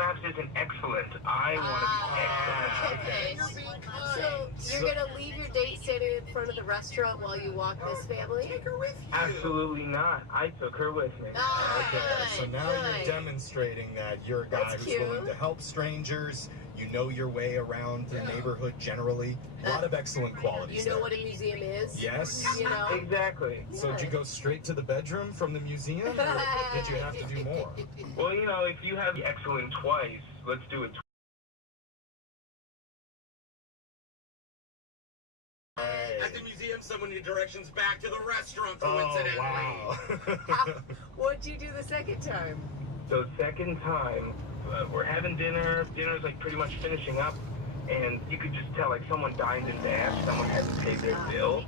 Maps isn't excellent. I want to be excellent. Okay. So you're gonna leave your date standing in front of the restaurant while you walk this family? Take her with you. Absolutely not. I took her with me. Okay, so now you're demonstrating that you're a guy That's who's willing to help strangers. You know your way around the neighborhood generally. A lot of excellent qualities. You know what a museum is? Yes. You know? Exactly. So did you go straight to the bedroom from the museum, or did you have to do more? Well, you know, if you have excellent twice, let's do it At the museum, someone needed directions back to the restaurant, coincidentally. Oh, wow. What'd you do the second time? So second time, we're having dinner. Dinner's like pretty much finishing up, and you could just tell like someone dined and dashed. Someone hadn't paid their bill.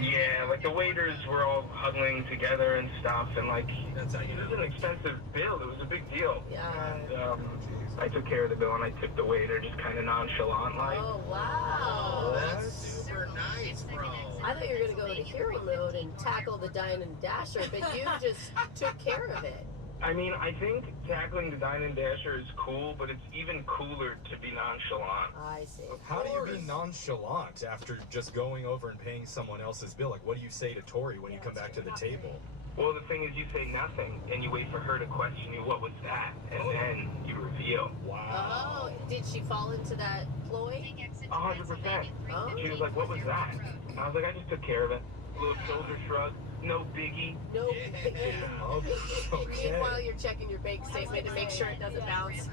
Yeah, like the waiters were all huddling together and stuff, and like That's how you it was know. an expensive bill. It was a big deal. Yeah. And I took care of the bill, and I tipped the waiter just kind of nonchalant, like. Oh, wow. That's super nice, bro. I thought you were going to go into hero mode and tackle the dine and dasher, but you just took care of it. I mean, I think tackling the dine and dasher is cool, but it's even cooler to be nonchalant. I see. How do you be nonchalant after just going over and paying someone else's bill? Like, what do you say to Tori when you come back to the table? Well, the thing is, you say nothing, and you wait for her to question you, what was that? And then you reveal. Wow. Oh, did she fall into that ploy? 100%. Oh. She was like, what was that? And I was like, I just took care of it. A little shoulder shrug, no biggie. No. Okay. Meanwhile, you're checking your bank statement to make sure it doesn't bounce.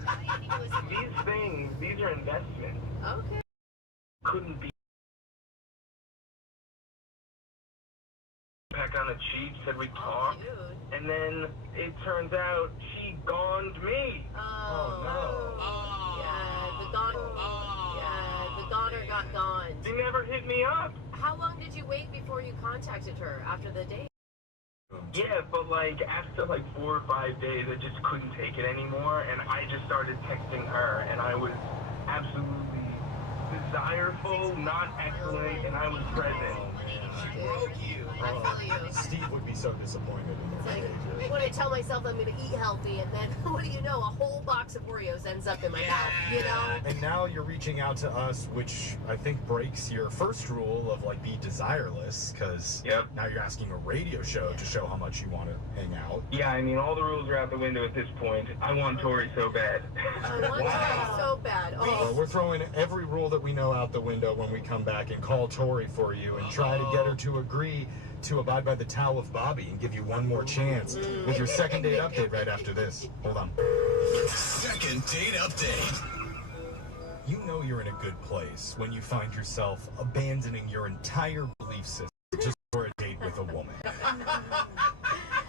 These things, these are investments. Okay. Couldn't be peck on the cheek, said we talked. Dude. And then it turns out she goned me. Oh, yeah, the goner. Yeah, the goner got gone. She never hit me up. How long did you wait before you contacted her after the date? Yeah, but like after like 4 or 5 days, I just couldn't take it anymore, and I just started texting her, and I was absolutely desireful, not excellent, and I was present. She broke you. I feel you. Steve would be so disappointed in It's that. like, I want to tell myself I'm going to eat healthy, and then what do you know? A whole box of Oreos ends up in my mouth. You know? And now you're reaching out to us, which I think breaks your first rule of like be desireless, because Yep. now you're asking a radio show to show how much you want to hang out. Yeah, I mean, all the rules are out the window at this point. I want Tori so bad. I want Wow. to so bad. Well, Oh, we're throwing every rule that we know out the window when we come back and call Tori for you and try to get her to agree to abide by the towel of Bobby and give you one more chance with your second date update right after this. Hold on. Second date update. You know you're in a good place when you find yourself abandoning your entire belief system just for a date with a woman.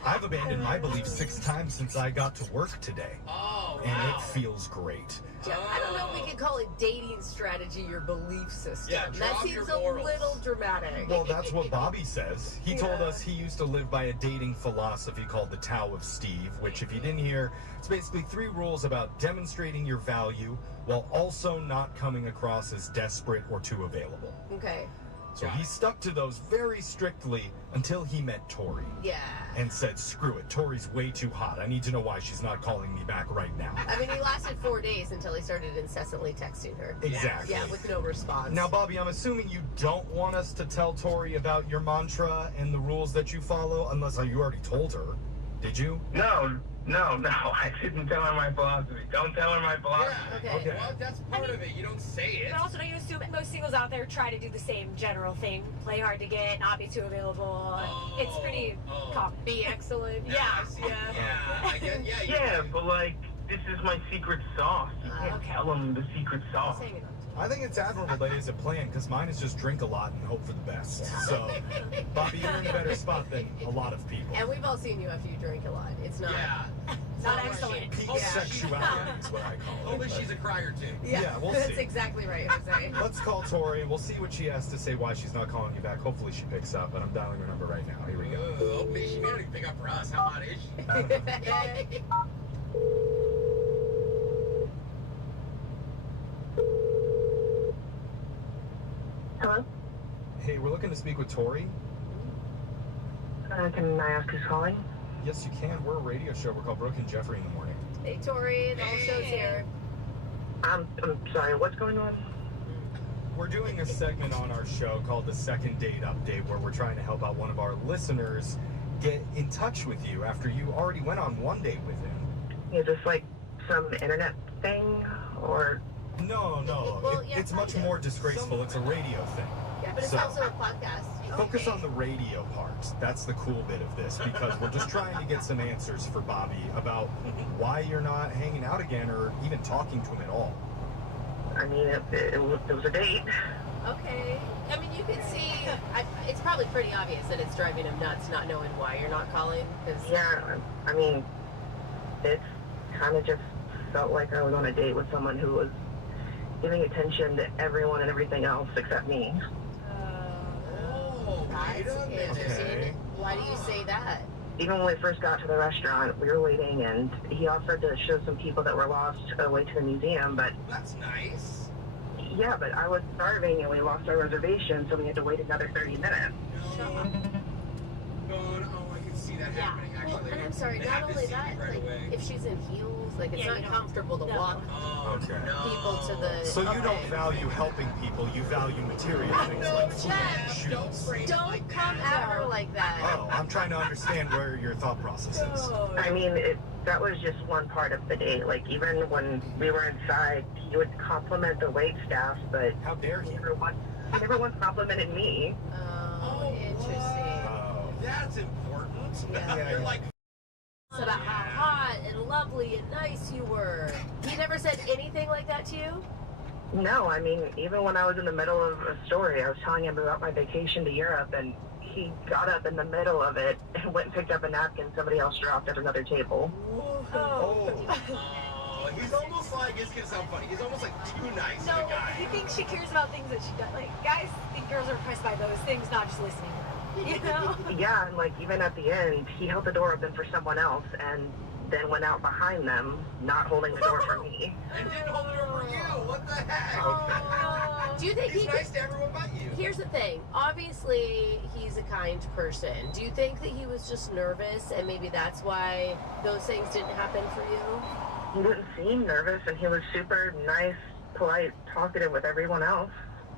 I've abandoned my beliefs 6 times since I got to work today, Oh, and wow. it feels great. I don't know if we could call it dating strategy your belief system. Yeah, that drop seems your a morals. little dramatic. Well, that's what Bobby says. He told Yeah. us he used to live by a dating philosophy called the Tao of Steve, which, if you didn't hear, it's basically 3 rules about demonstrating your value while also not coming across as desperate or too available. Okay. So he stuck to those very strictly until he met Tori Yeah. and said, screw it, Tori's way too hot. I need to know why she's not calling me back right now. I mean, he lasted 4 days until he started incessantly texting her. Exactly. Yeah, with no response. Now, Bobby, I'm assuming you don't want us to tell Tori about your mantra and the rules that you follow, unless you already told her. Did you? No, I didn't tell her my philosophy. Don't tell her my philosophy. Yeah, Okay. well, that's part of it. You don't say it. But also, don't you assume most singles out there try to do the same general thing? Play hard to get, not be too available. It's pretty common. Be excellent. Yeah, I see. Yeah. Yeah, I get, yeah, you Yeah, but like, this is my secret sauce. You can't Okay. tell them the secret sauce. Saying it on I think it's admirable that it's a plan, because mine is just drink a lot and hope for the best. So, Bobby, you're in a better spot than a lot of people. And we've all seen you after you drink a lot. It's not. Yeah. It's Not worth excellent. it. Peak Oh, sexuality is what I call it. Hopefully but- she's a crier too. Yeah, we'll That's see. exactly right, Jose. Let's call Tori. We'll see what she has to say, why she's not calling you back. Hopefully she picks up, but I'm dialing her number right now. Here we go. Hopefully she may not even pick up for us. How hot is she? Hello? Hey, we're looking to speak with Tori. Can I ask who's calling? Yes, you can. We're a radio show. We're called Brooke and Jeffrey in the Morning. Hey, Tori, the whole show's here. I'm sorry, what's going on? We're doing a segment on our show called the Second Date Update, where we're trying to help out one of our listeners get in touch with you after you already went on one date with him. Is this like some internet thing, or? No, Well, yeah, it's much kinda. more disgraceful. It's a radio thing. Yeah, but it's So- also a podcast. Focus on the radio part. That's the cool bit of this, because we're just trying to get some answers for Bobby about why you're not hanging out again or even talking to him at all. I mean, it was a date. Okay. I mean, you can see, it's probably pretty obvious that it's driving him nuts not knowing why you're not calling. Cause Yeah, I mean, it's kind of just felt like I was on a date with someone who was giving attention to everyone and everything else except me. Oh, wait That's a minute. interesting. Okay. Why do you say that? Even when we first got to the restaurant, we were waiting, and he offered to show some people that were lost a way to the museum, but That's nice. yeah, but I was starving and we lost our reservation, so we had to wait another 30 minutes. No. Going, oh, I can see that Yeah. happening, actually. Well, and I'm sorry, They not have to only see that, me right like, away. if she's in heels, like, it's Yeah, not you don't- comfortable to no. walk Oh, Okay. no. people to the... So you okay. don't value helping people, you value material things No, like food Jeff, and shoes. phrase it Don't like come that. at her like that. Oh, I'm trying to understand where your thought process is. I mean, that was just one part of the date. Like, even when we were inside, he would compliment the wait staff, but How dare he you? never once complimented me. Oh, interesting. Oh. That's important. Yeah. You're like, It's about how hot and lovely and nice you were. He never said anything like that to you? No, I mean, even when I was in the middle of a story, I was telling him about my vacation to Europe, and he got up in the middle of it and went and picked up a napkin somebody else dropped at another table. Oh. oh, he's almost like, it's gonna sound funny, he's almost like too nice of No, a guy. he thinks she cares about things that she does. Like, guys think girls are impressed by those things, not just listening to them. You know? Yeah, and like even at the end, he held the door open for someone else and then went out behind them, not holding the door for me. And didn't hold it over you, what the heck? Oh. Do you think He's he nice could... to everyone but you. Here's the thing. Obviously, he's a kind person. Do you think that he was just nervous and maybe that's why those things didn't happen for you? He didn't seem nervous, and he was super nice, polite, talkative with everyone else.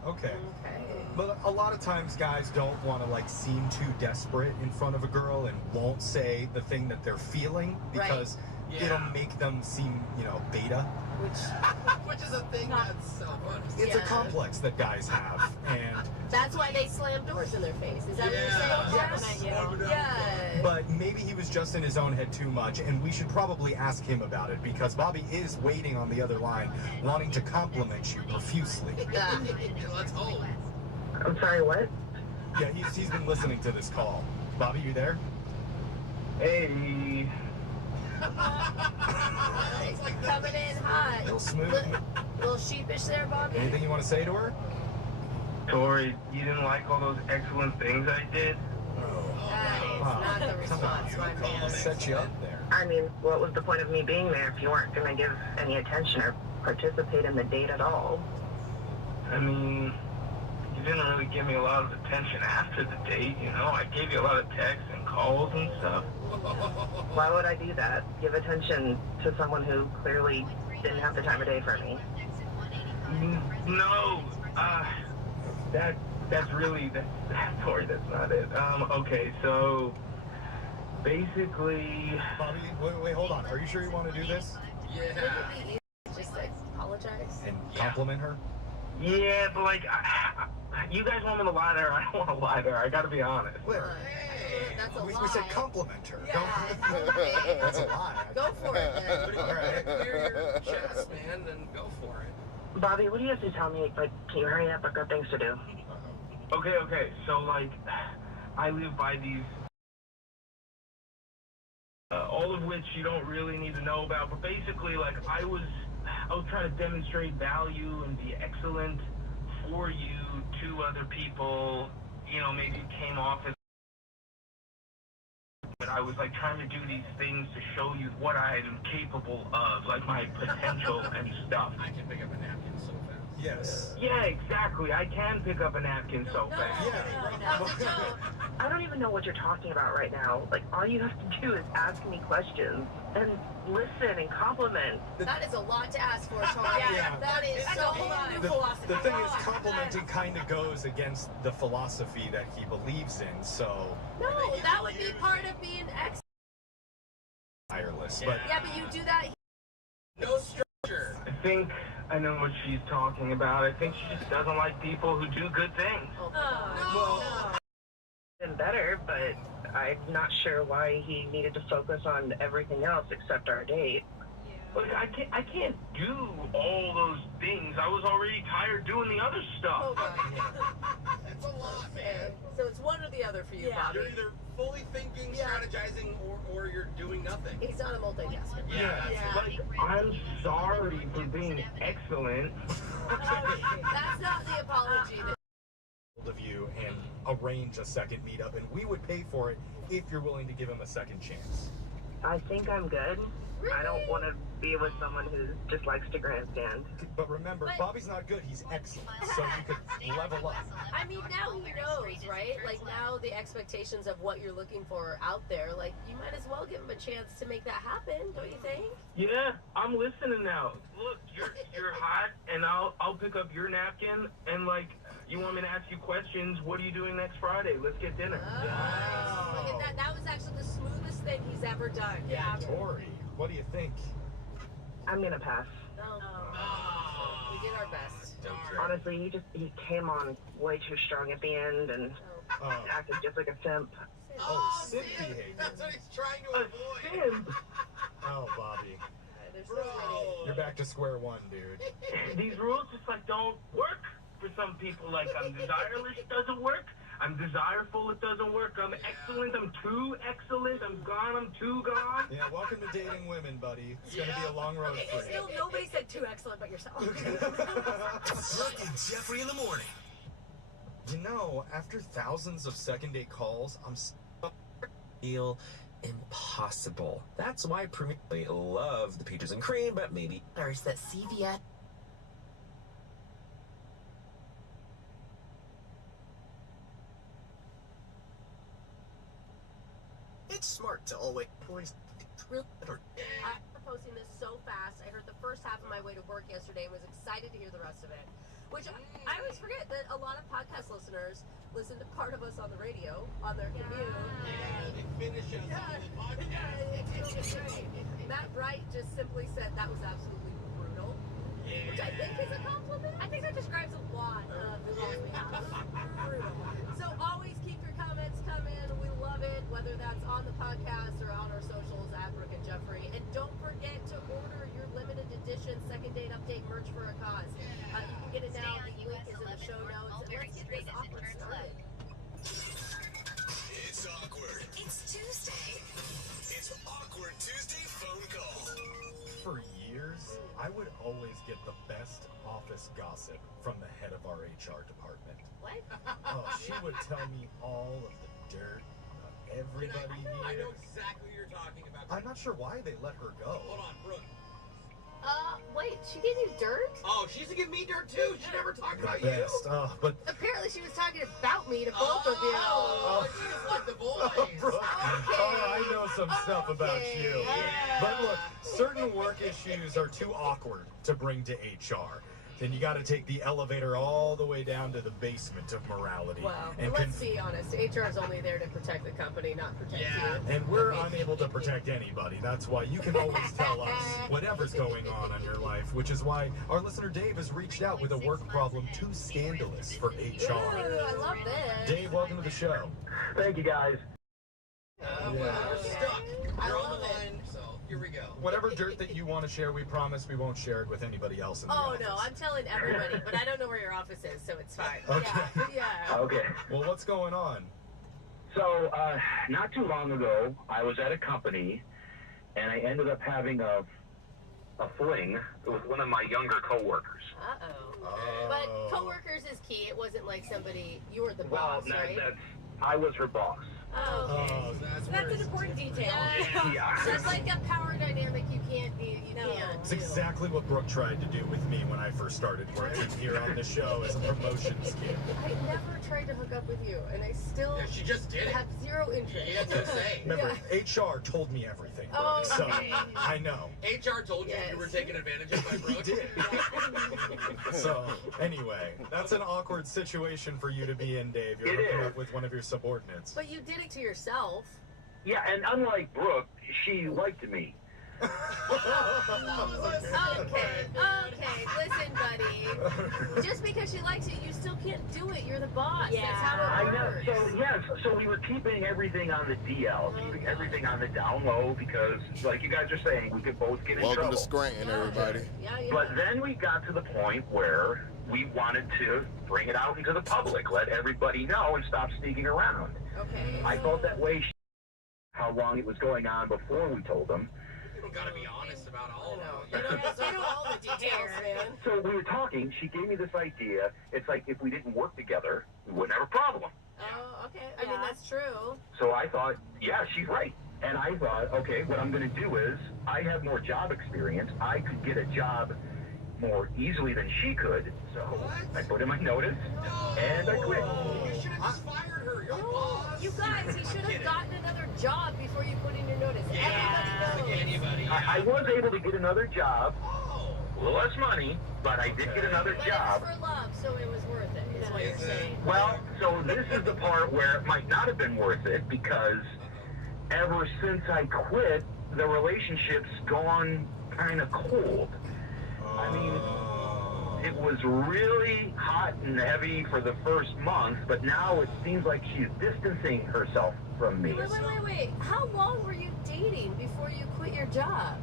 Okay. Okay. But a lot of times guys don't want to like seem too desperate in front of a girl and won't say the thing that they're feeling because Right. it'll Yeah. make them seem, beta. Which is a thing Not- that's so funny. It's a Yeah. complex that guys have, and That's why they slam doors in their face. Is that Yeah. what you're saying? Yes. Yeah. but maybe he was just in his own head too much, and we should probably ask him about it because Bobby is waiting on the other line, wanting to compliment you profusely. Yeah. Let's hope. I'm sorry, what? Yeah, he's been listening to this call. Bobby, you there? Hey. It's like the- Coming in hot. Real smooth. Little sheepish there, Bobby. Anything you want to say to her? Tori, you didn't like all those excellent things I did? That is not the response, my man. Set you up there. I mean, what was the point of me being there if you weren't going to give any attention or participate in the date at all? I mean, you didn't really give me a lot of attention after the date, I gave you a lot of texts and calls and stuff. Why would I do that? Give attention to someone who clearly didn't have the time of day for me. No, Tori, that's not it. Okay, so basically, Bobby, wait, hold on. Are you sure you want to do this? Yeah. Wouldn't it be easy to just apologize? And compliment her? yeah, but you guys want me to lie there? I don't want to lie there. I gotta be honest. That's a lie. We said compliment her. Yeah, Don't- That's a lie. Go for it then. All right, clear your chest, man, then go for it. Bobby, what do you have to tell me? Like, can you hurry up? I've got things to do. Okay, so I live by these, all of which you don't really need to know about, but basically, I was trying to demonstrate value and be excellent for you to other people, maybe it came off as, but I was trying to do these things to show you what I am capable of, my potential and stuff. I can pick up a napkin so fast. Yes. Yeah, exactly. I can pick up a napkin so fast. I don't even know what you're talking about right now. Like, all you have to do is ask me questions and listen and compliment. That is a lot to ask for, Tori. Yeah. That is That's so a whole much. new The philosophy. thing is, complimenting kind of goes against the philosophy that he believes in, so No, that would be part of being tireless. But Yeah, but you do that. No structure. I think I know what she's talking about. I think she just doesn't like people who do good things. Oh, my God. Been better, but I'm not sure why he needed to focus on everything else except our date. Like, I can't do all those things. I was already tired doing the other Oh, stuff. God. It's a lot, man. So it's one or the other for you, Yeah. Bobby. You're either fully thinking, strategizing, or you're doing nothing. He's not a multitasker. Yeah. Like, I'm sorry for being excellent. That's not the apology. of you and arrange a second meetup, and we would pay for it if you're willing to give him a second chance. I think I'm good. I don't want to be with someone who just likes to grandstand. But remember, Bobby's not good, he's excellent, so you could level up. I mean, now he knows, right? Like, now the expectations of what you're looking for are out there. Like, you might as well give him a chance to make that happen, don't you think? Yeah, I'm listening now. Look, you're hot, and I'll pick up your napkin, and like, you want me to ask you questions? What are you doing next Friday? Let's get dinner. Oh, look at that. That was actually the smoothest thing he's ever done. Yeah. Tori, what do you think? I'm gonna pass. No. We did our best. Honestly, he came on way too strong at the end and Oh, acted just like a simp. simp behavior. That's what he's trying to A avoid. simp? Oh, Bobby. There's so Bro. many. You're back to square one, dude. These rules just like don't work for some people. Like, I'm desireless, it doesn't work. I'm desireful, it doesn't work. I'm excellent, I'm too excellent. I'm gone, I'm too gone. Yeah, welcome to dating women, buddy. It's gonna be a long road for you. Still, nobody said too excellent but yourself. Brooke and Jeffrey in the morning. You know, after thousands of second date calls, I'm feel impossible. That's why I primarily love the peaches and cream, but maybe There's that CVS. it's smart to always I'm posting this so fast. I heard the first half on my way to work yesterday and was excited to hear the rest of it. Which I always forget that a lot of podcast listeners listen to part of us on the radio, on their commute. They finish us on the podcast. Matt Bright just simply said that was absolutely brutal, which I think is a compliment. I think that describes a lot of the roles we have. Brutal. So always keep your comments coming. We love it, whether that's on the podcast or on our socials at Brooke and Jeffrey. And don't forget to order your limited edition Second Date Update merch for a cause. You can get it now. The link is in the show notes. And let's get this awkward started. It's awkward. It's Tuesday. It's Awkward Tuesday phone call. For years, I would always get the best office gossip from the head of our HR department. What? Oh, she would tell me all of the dirt about everybody I here. know exactly what you're talking about. I'm not sure why they let her go. Hold on, Brooke. Wait, she gave you dirt? Oh, she used to give me dirt too. She never talked about The best. you. But Apparently she was talking about me to both of you. Oh, she just liked the oh, boys. Brooke, oh, I know some stuff about you. But look, certain work issues are too awkward to bring to HR. Then you got to take the elevator all the way down to the basement of morality. Well, and let's be honest. HR is only there to protect the company, not protect you. And we're unable to protect anybody. That's why you can always tell us whatever's going on in your life, which is why our listener Dave has reached out with a work problem too scandalous for HR. Ooh, I love this. Dave, welcome to the show. Thank you, guys. We're stuck. I You're on love the it. line, so here we go. Whatever dirt that you want to share, we promise we won't share it with anybody else in the Oh office. no, I'm telling everybody, but I don't know where your office is, so it's fine. Okay. Yeah. Okay. Well, what's going on? So, not too long ago, I was at a company, and I ended up having a fling with one of my younger coworkers. Uh-oh. But coworkers is key. It wasn't like somebody, you were the boss, right? I was her boss. Oh, okay. Oh, That's That's an important detail. Yeah. Yeah. There's like a power dynamic you can't. It's exactly what Brooke tried to do with me when I first started working here on the show as a promotion scheme. I never tried to hook up with you, and I still Yeah, she just did it. have zero interest. She had no say. Remember, HR told me everything, Brooke, Oh, so okay. I know. HR told you Yes. you were taken advantage of by Brooke. He did. So, anyway, that's an awkward situation for you to be in, Dave. You're It hooking is. up with one of your subordinates. But you did it to yourself. Yeah, and unlike Brooke, she liked me. Okay, listen, buddy. Just because she likes you, you still can't do it. You're the boss. Yeah. That's how I it know. works. So yes, so we were keeping everything on the DL, keeping everything on the down low because, like you guys are saying, we could both get in Welcome trouble. to Scranton, everybody. Yeah. But then we got to the point where we wanted to bring it out into the public, let everybody know, and stop sneaking around. Okay. I felt that way. How long it was going on before we told them. People gotta be honest about all of They it. don't know all the details, man. So we were talking. She gave me this idea. It's like if we didn't work together, we wouldn't have a problem. Oh, okay. I mean, that's true. So I thought, yeah, she's right. And I thought, okay, what I'm going to do is I have more job experience. I could get a job more easily than she could. So I put in my notice and I quit. You should have just fired her. You're the No, boss. you guys, he should have gotten another job before you put in your notice. Yeah, Everybody like knows. anybody. I was able to get another job, Oh. a little less money, but I did get another But job. it was for love, so it was worth it, is what you're saying. Well, so this is the part where it might not have been worth it because ever since I quit, the relationship's gone kind of cold. I mean, it was really hot and heavy for the first month, but now it seems like she's distancing herself from me. Wait. How long were you dating before you quit your job?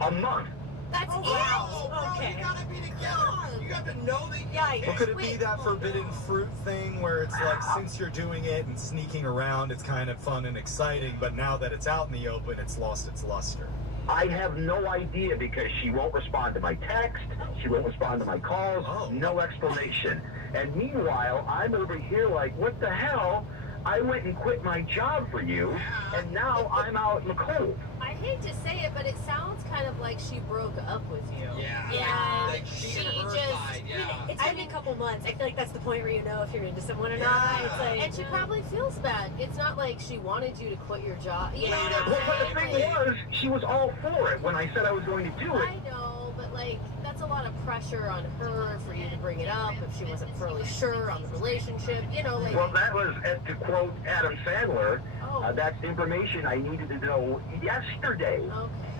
A month. That's Oh, bro, Okay. you gotta be together. You have to know that. Yikes. Well, could it be Wait. that forbidden fruit thing where it's like, since you're doing it and sneaking around, it's kind of fun and exciting, but now that it's out in the open, it's lost its luster? I have no idea because she won't respond to my text, she won't respond to my calls, Oh. no explanation. And meanwhile, I'm over here like, what the hell? I went and quit my job for you, and now I'm out in the cold. I hate to say it, but it sounds kind of like she broke up with you. Yeah. Yeah. Like she and She her just- side. Yeah. It's been a couple months. I feel like that's the point where you know if you're into someone or not. It's like, And she probably feels bad. It's not like she wanted you to quit your job. You know what I'm Well, but the saying? thing was, she was all for it when I said I was going to do it. I know, but like that's a lot of pressure on her for you to bring it up if she wasn't really sure on the relationship. You know, like Well, that was, to quote Adam Sandler, oh, that's information I needed to know yesterday.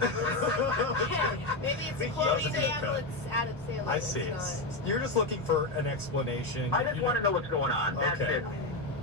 okay. Maybe it's a That quote was a good Sam. cut. It's Adam Sandler. I see. It's You're just looking for an explanation. I just want to know what's going on. That's Okay. it.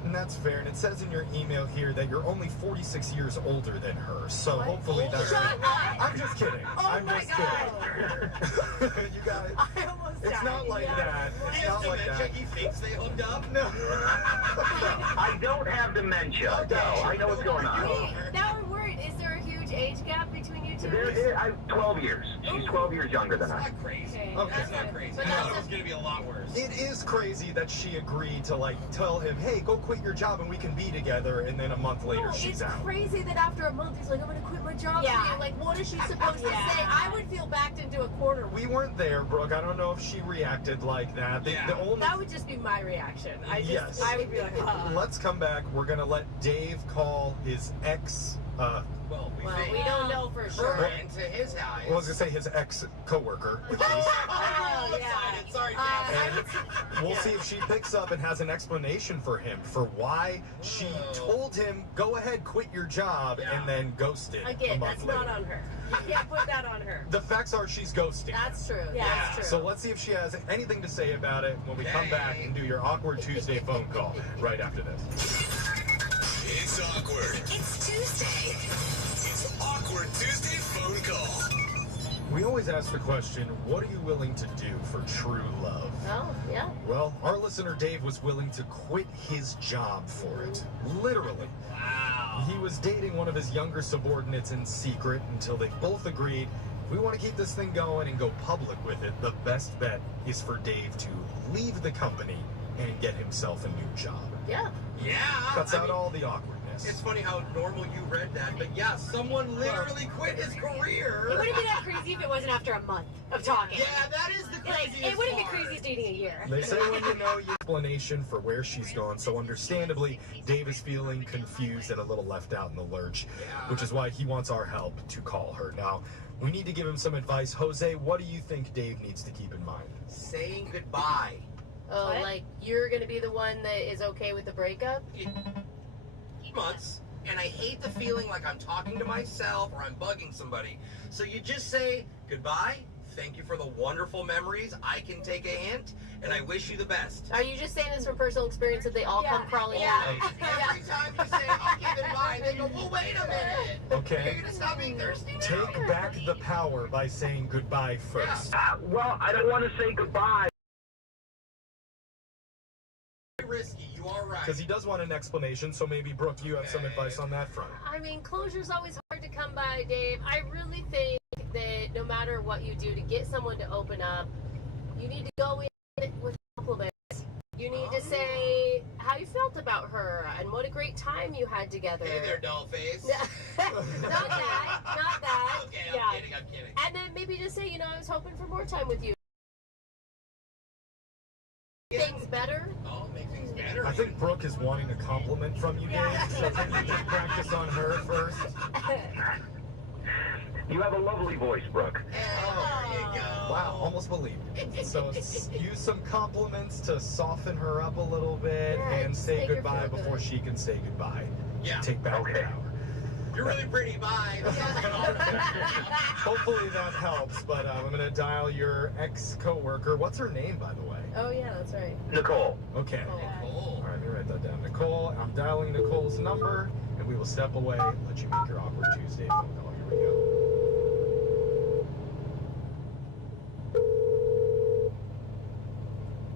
And that's fair. And it says in your email here that you're only 46 years older than her. So What? hopefully that's. Shut up! I'm just kidding. Oh I'm my just God. kidding. You guys. I almost It's died. not like that. He It's has not like dementia. that. He thinks they hooked up. No. I don't have dementia. No, I know what's going on. Wait, now I'm worried. Is there a huge age gap between you two? I'm 12 years. She's 12 years younger than It's I. not crazy. Okay. That's not crazy. But I thought that's it was gonna be a lot worse. It is crazy that she agreed to like tell him, hey, go quit your job and we can be together. And then a month later, No, she's it's out. crazy that after a month he's like, I'm gonna quit my job Yeah. for you. Like, what is she supposed to Yeah. say? I would feel backed into a corner. We weren't there, Brooke. I don't know if she reacted like that. Yeah. The only That would just be my reaction. Yes. I would be like, Let's come back. We're gonna let Dave call his ex. Well, we well, think we don't know for sure. current to his eyes. I was gonna say his ex coworker. Oh, Oh, I'm yeah. excited. Sorry, And Jeff. we'll see if she picks up and has an explanation for him for why she told him, go ahead, quit your job, Yeah. and then ghosted a Again, month that's later. not on her. You can't put that on her. The facts are she's ghosting. That's true. Yeah. That's true. So let's see if she has anything to say about it when we come back and do your awkward Tuesday phone call right after this. It's awkward. It's Tuesday. It's Awkward Tuesday phone call. We always ask the question, what are you willing to do for true love? Oh, yeah. Well, our listener Dave was willing to quit his job for it. Literally. Wow. He was dating one of his younger subordinates in secret until they both agreed, if we want to keep this thing going and go public with it, the best bet is for Dave to leave the company and get himself a new job. Yeah. Yeah. Cuts I out mean, all the awkwardness. It's funny how normal you read that, but yeah, someone literally quit his career. It wouldn't be that crazy if it wasn't after a month of talking. Yeah, that is the craziest It wouldn't be part. crazy dating a year. They say when you know your explanation for where she's gone, so understandably, Dave is feeling confused and a little left out in the lurch, which is why he wants our help to call her. Now, we need to give him some advice. Jose, what do you think Dave needs to keep in mind? Saying goodbye. Oh, What? like you're gonna be the one that is okay with the breakup? Months, and I hate the feeling like I'm talking to myself or I'm bugging somebody. So you just say goodbye. Thank you for the wonderful memories. I can take a hint, and I wish you the best. Are you just saying this from personal experience that they all Yeah. come crawling Yeah. out? Every time you say okay, goodbye, they go, well, wait a minute. Okay. You're gonna stop being thirsty now? Take back the power by saying goodbye first. Well, I don't want to say goodbye. Very risky. You are right. Because he does want an explanation, so maybe, Brooke, you have some advice on that front. I mean, closure's always hard to come by, Dave. I really think that no matter what you do to get someone to open up, you need to go in with compliments. You need to say how you felt about her and what a great time you had together. Hey there, doll face. not that. Okay, Yeah. I'm kidding. And then maybe just say, I was hoping for more time with you. Things better. Oh, make things better. I think Brooke is wanting a compliment from you, Dave, so can you just practice on her first? You have a lovely voice, Brooke. Oh, there you go. Wow, almost believed it. So use some compliments to soften her up a little bit Yeah, and just say make her goodbye feel before good. she can say goodbye. Yeah. Take back the Okay. power. You're really pretty. Bye. Hopefully that helps, but I'm going to dial your ex-coworker. What's her name, by the way? Oh, yeah, that's right. Nicole. Okay. Cool. All right, let me write that down. Nicole, I'm dialing Nicole's number, and we will step away, let you make your awkward Tuesday phone call. Here we go.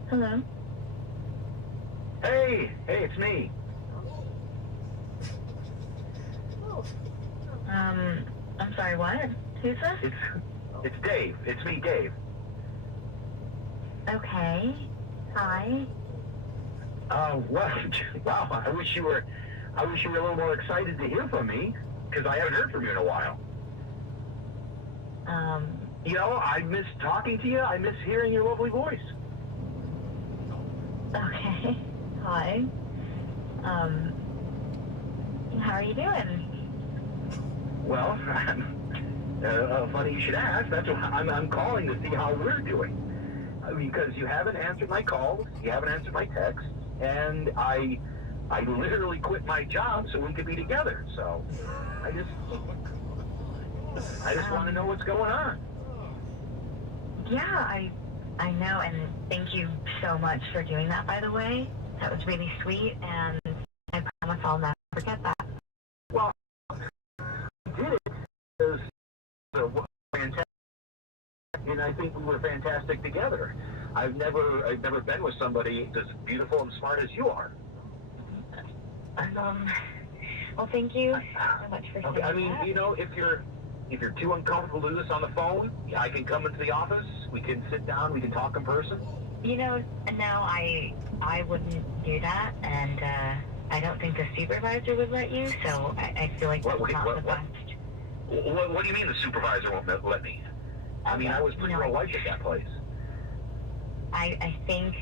Hello. Hey, it's me. Oh, I'm sorry, what? Who's this? It's Dave. It's me, Dave. Okay. Hi. Well, wow. I wish you were a little more excited to hear from me, because I haven't heard from you in a while. I miss talking to you. I miss hearing your lovely voice. Okay. Hi. How are you doing? Well, funny you should ask. That's why I'm calling to see how we're doing. Because you haven't answered my calls, you haven't answered my texts, and I literally quit my job so we could be together. So I just want to know what's going on. Yeah, I know, and thank you so much for doing that, by the way. That was really sweet, and I promise I'll never forget that. Well, we did it because we're fantastic, and I think we were fantastic together. I've never been with somebody as beautiful and smart as you are. Well, thank you so much for saying Okay, I mean, that. if you're too uncomfortable to do this on the phone, I can come into the office. We can sit down. We can talk in person. No, I wouldn't do that, and I don't think the supervisor would let you, so I feel like that's not the best. What do you mean the supervisor won't let me? I mean, I was pretty well liked at that place. I think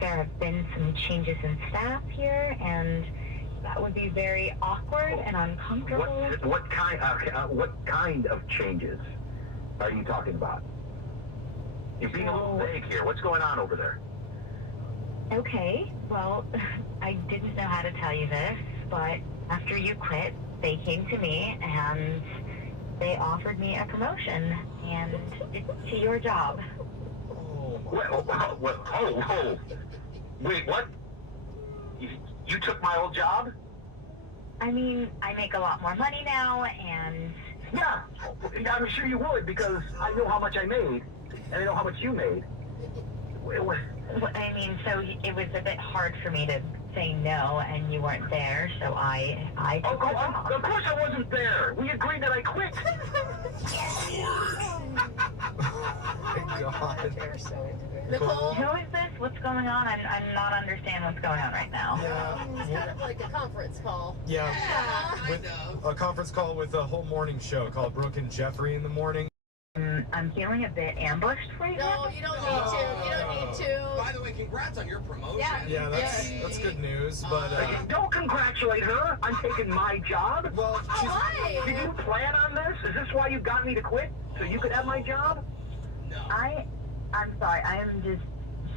there have been some changes in staff here, and that would be very awkward and uncomfortable. What kind of changes are you talking about? You're being a little vague here. What's going on over there? Okay, well, I didn't know how to tell you this, but after you quit, they came to me and they offered me a promotion and to your job. Wait, what? You took my old job? I mean, I make a lot more money now, and... Yeah, I'm sure you would, because I know how much I made, and I know how much you made. I mean, so it was a bit hard for me to say no, and you weren't there, so I took the job. Of course I wasn't there. We agreed that I quit. My God. Nicole? Who is this? What's going on? I'm not understanding what's going on right now. It's kind of like a conference call. Yeah. Kind With of. a conference call with a whole morning show called Brooke and Jeffrey in the morning. I'm feeling a bit ambushed right now. No, you don't need to. You don't need to. By the way, congrats on your promotion. Yeah, that's good news, but Don't congratulate her. I'm taking my job. well, she's, Why? Did you plan on this? Is this why you got me to quit? So you could have my job? No. I'm sorry. I am just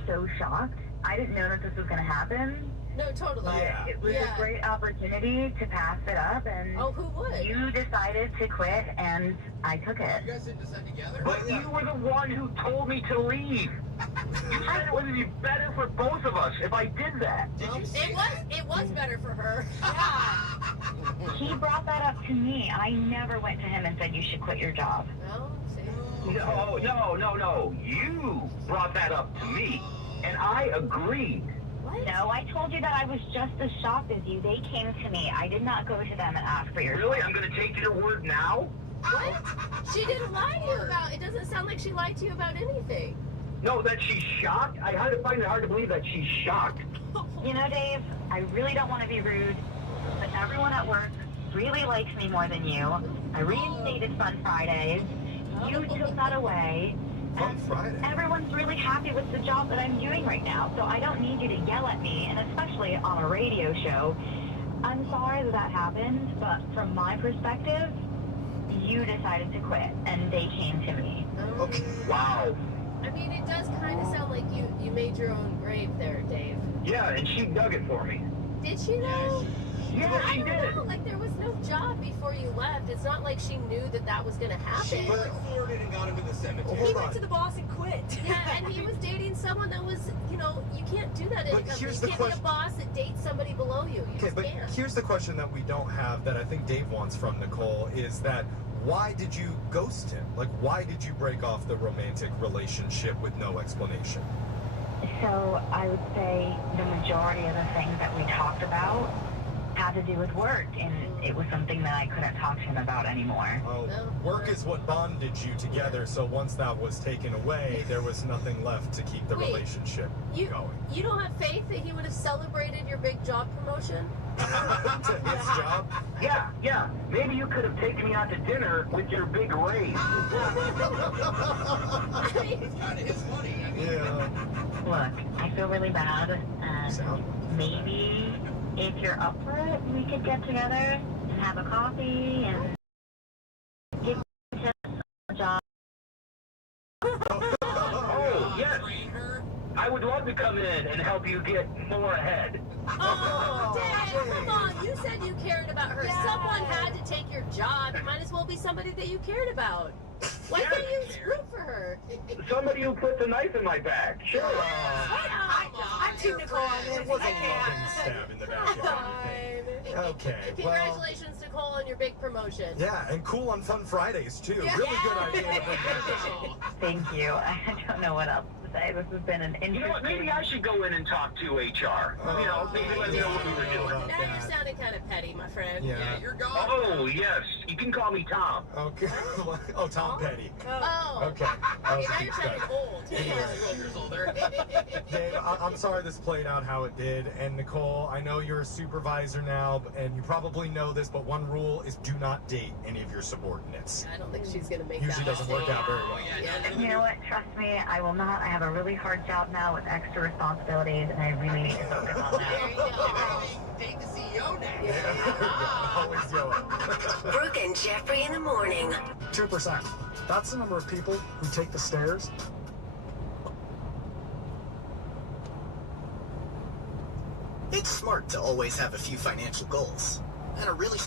so shocked. I didn't know that this was going to happen. No, totally. But Yeah. it was Yeah. a great opportunity to pass it up, and Oh, who would? you decided to quit, and I took it. You guys didn't decide together? But you were the one who told me to leave. You said it would be better for both of us if I did that. Did you say It was better for her. He brought that up to me. I never went to him and said you should quit your job. No, see? No. You brought that up to me, and I agreed. What? No, I told you that I was just as shocked as you. They came to me. I did not go to them and ask for your Really? I'm going to take your word now? What? She didn't lie to you about. It doesn't sound like she lied to you about anything. No, that she's shocked? I had to find it hard to believe that she's shocked. You know, Dave, I really don't want to be rude, but everyone at work really likes me more than you. I reinstated Fun Fridays. You took that away. Fun Friday. Everyone's really happy with the job that I'm doing right now, so I don't need you to yell at me, and especially on a radio show. I'm sorry that happened, but from my perspective, you decided to quit, and they came to me. Okay. Wow. I mean, it does kind of sound like you made your own grave there, Dave. Yeah, and she dug it for me. Did she though? Yeah, I she don't did. know. Like, there was no job before you left. It's not like she knew that was going to She happen. recorded and got him to the cemetery. He went to the boss and quit. Yeah, and he was dating someone that was, you can't do that in a But company. here's You the can't be a question- boss that dates somebody below you. You Okay, just but can't. here's the question that we don't have that I think Dave wants from Nicole is that why did you ghost him? Like, why did you break off the romantic relationship with no explanation? So I would say the majority of the things that we talked about had to do with work, and it was something that I couldn't talk to him about anymore. Oh, No. work is what bonded you together, so once that was taken away, there was nothing left to keep the Wait, relationship going. You don't have faith that he would have celebrated your big job promotion? To his job? Yeah. Maybe you could have taken me out to dinner with your big raise. I mean, It's kind of his money. I mean, Yeah. Look, I feel really bad, and Sound- maybe if you're up for it, we could get together and have a coffee and get tips on the job. Oh, yes. train her. I would love to come in and help you get more ahead. oh, Dad, come on. You said you cared about her. Yeah. Someone had to take your job. It might as well be somebody that you cared about. Why Yes. can't you root for her? Somebody who puts a knife in my back. Sure. I'm Team Nicole on this. It wasn't I a loving can't. stab in the back or anything. Okay, well, Congratulations, Nicole, on your big promotion. yeah, and cool on Fun Fridays, too. Yeah. Really good idea to bring back. Thank you. I don't know what else to say. This has been an You know what? Maybe interesting... I should go in and talk to HR. You know, maybe let me know what we were doing. Now you're sounding kind of petty, my friend. Yeah. Yeah, you're gone. Oh, yes. You can call me Tom. Okay. Oh, Tom Petty. Oh. Okay. Okay, now you're sounding old. You're 12 years older. Dave, I'm sorry this played out how it did. And Nicole, I know you're a supervisor now, and you probably know this, but one rule is do not date any of your subordinates. I don't think she's going to make Usually that doesn't work out very well. Oh, yeah, You know what? Trust me, I will not. I have a really hard job now with extra responsibilities, and I really need to focus on There that. you go. Date the CEO now. Yeah. Always yelling. Brooke and Jeffrey in the morning. 2%. That's the number of people who take the stairs. It's smart to always have a few financial goals. And a really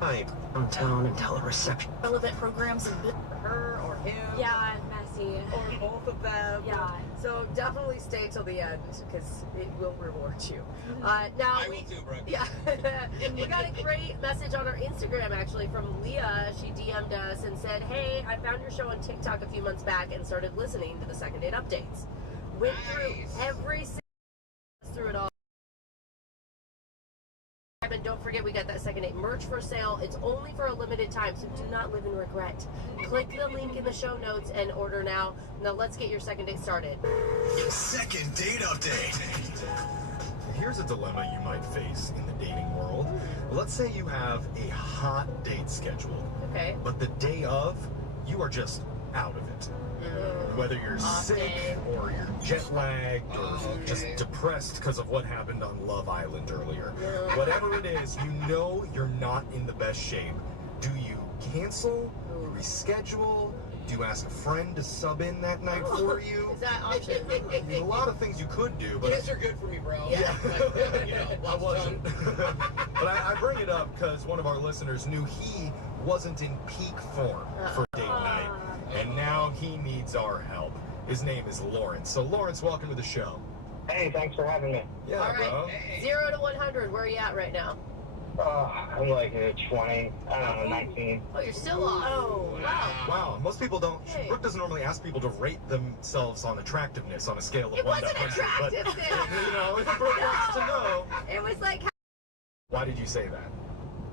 Hi, I'm town and tell a reception. Relevant programs and Her or him. Yeah, messy. Or both of them. Yeah. So definitely stay till the end because it will reward you. Now I will too, Brooke. Yeah. We got a great message on our Instagram, actually, from Leah. She DM'd us and said, hey, I found your show on TikTok a few months back and started listening to the Second Date updates. Went through every single through it all. And don't forget, we got that Second Date merch for sale. It's only for a limited time, so do not live in regret. Click the link in the show notes and order now. Now let's get your second date started. second date update. Here's a dilemma you might face in the dating world. Let's say you have a hot date scheduled, Okay. but the day of, you are just out of it. Whether you're sick or you're jet lagged or just depressed because of what happened on Love Island earlier. Whatever it is, you know you're not in the best shape. Do you cancel? Reschedule? Do you ask a friend to sub in that night for you? Is that option? I mean, a lot of things you could do, but... You guys are good for me, bro. Yeah. You know, I wasn't. But I bring it up because one of our listeners knew he wasn't in peak form for date night, and now he needs our help. His name is Lawrence. So, Lawrence, welcome to the show. Hey, thanks for having me. Yeah, All right. bro. 0 to 100. Where are you at right now? I'm like 20, I don't know, 19. Oh, you're still off. Oh, wow. Wow, most people don't. Hey. Brooke doesn't normally ask people to rate themselves on attractiveness on a scale of It 1 to wasn't 100. But, attractiveness. you know, if Brooke wants to know. It was like... Why did you say that?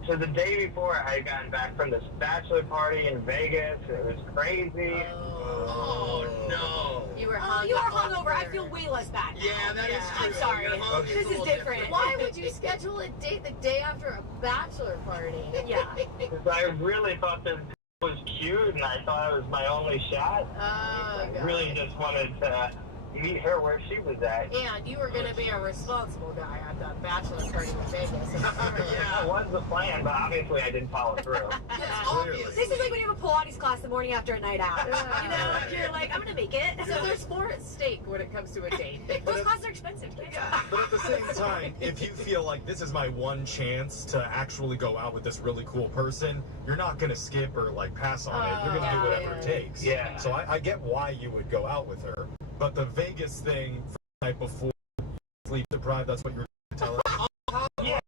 So the day before, I had gotten back from this bachelor party in Vegas. It was crazy. Oh, no. You were You are hungover. I feel way less bad. Yeah, that is true. I'm sorry. Your hung This a is little different. Why would you schedule a date the day after a bachelor party? Yeah. Because I really thought this was cute, and I thought it was my only shot. Oh, I really just wanted to meet her where she was at. And you were going to be a responsible guy at the bachelor party in Vegas. That was the plan, but obviously I didn't follow through. Obvious. This is like when you have a Pilates class the morning after a night out. You know, you're like, I'm gonna make it. So there's more at stake when it comes to a date. Those classes are expensive. But at the same time, if you feel like this is my one chance to actually go out with this really cool person, you're not going to skip or like pass on it. You're going to do whatever it takes. Yeah. So I get why you would go out with her. But the Vegas thing for the night before, sleep deprived, that's what you're telling us? Yeah.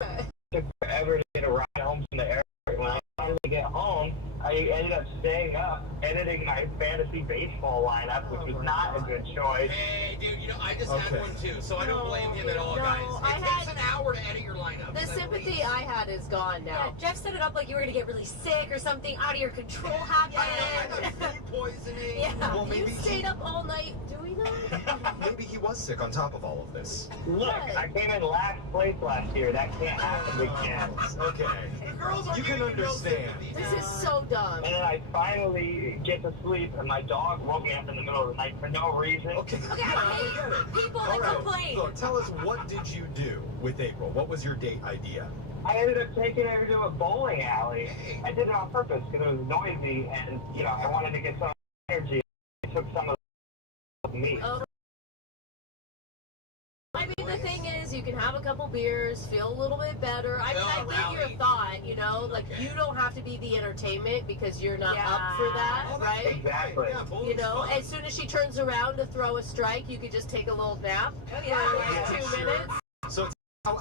It took forever to get a ride home from the airport. When I finally get home, I ended up staying up, editing my fantasy baseball lineup, which was not a good choice. Hey, dude, you know, I just had one too, so I don't blame him at all, No, guys. I It takes had- an hour to edit your lineup. The sympathy I had is gone Yeah, now. Jeff set it up like you were gonna get really sick or something out of your control happened. I got food poisoning. Yeah. Well, You maybe stayed up all night doing that? maybe he was sick on top of all of this. Look, I came in last place last year. That can't happen again. Okay. The girls are You can giving real understand. sympathy, This man. is so dumb. And then I finally get to sleep, and my dog woke me up in the middle of the night for no reason. Okay. Okay, I get it. hate people All that right. complain. So tell us, what did you do with April? What was your date idea? I ended up taking her to a bowling alley. I did it on purpose because it was noisy, and you know I wanted to get some energy. I took some of me. Oh. I mean, the thing is, you can have a couple beers, feel a little bit better. I get your thought, you know, like you don't have to be the entertainment because you're not up for that, right? Exactly. Yeah, bowling's You know, fun. as soon as she turns around to throw a strike, you could just take a little nap for like Yeah, 2 sure. minutes. So how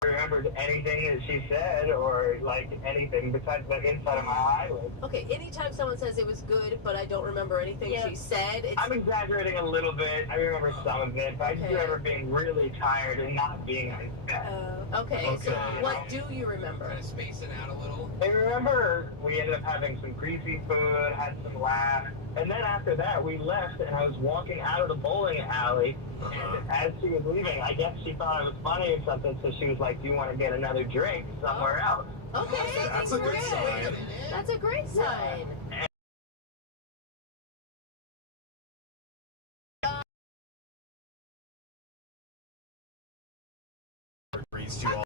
I remembered anything that she said, or like anything besides the inside of my eyelid. Okay, anytime someone says it was good, but I don't remember anything she said, it's I'm exaggerating a little bit. I remember some of it, but I just Okay. remember being really tired and not being on bed. okay. So Okay. what do you remember? Kind of spacing out a little. I remember we ended up having some greasy food, had some laughs, and then after that we left, and I was walking out of the bowling alley, and as she was leaving, I guess she thought I was funny or something, so she was like, do you want to get another drink somewhere else? Okay, That's a good sign. That's a great sign. agrees to all.